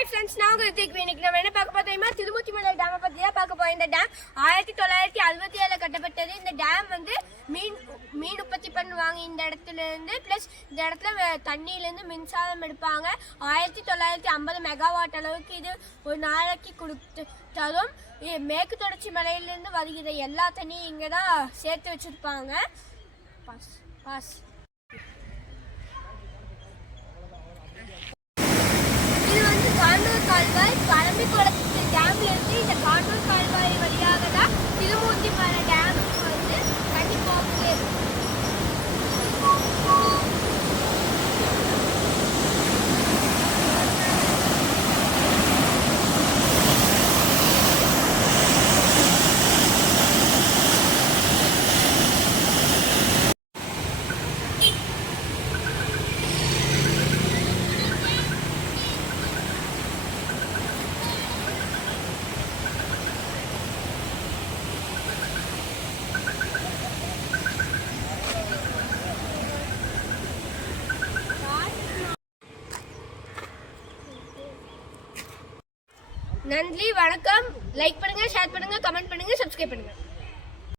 Hi friends, நான் உங்கள் ரித்திக். இன்னைக்கு நம்ம என்ன பார்க்க பார்த்தோம்னா திருமூர்த்திமலை டேமை பற்றி தான் பார்க்க போகிறோம். இந்த டேம் 1967 கட்டப்பட்டது. இந்த டேம் வந்து மீன் உற்பத்தி பண்ணுவாங்க இந்த இடத்துலேருந்து. ப்ளஸ் இந்த இடத்துல தண்ணியிலேருந்து மின்சாரம் எடுப்பாங்க. 1950 மெகாவாட் அளவுக்கு இது ஒரு நாளைக்கு கொடுத்தாலும் மேற்கு தொடர்ச்சி மலையிலேருந்து வருகிற எல்லா தண்ணியும் இங்கே தான் சேர்த்து வச்சுருப்பாங்க. பாஸ் காண்டூர் கால்வாய் பரம்பிக்குளத்து டேம்ல இருந்து இந்த காண்டூர் கால்வாய் வழியாக தான் திருமூர்த்திமலை டேமுக்கு வந்து தண்ணி போகுது. நன்றி, வணக்கம். லைக் பண்ணுங்க, ஷேர் பண்ணுங்க, கமெண்ட் பண்ணுங்க, சப்ஸ்கிரைப் பண்ணுங்க.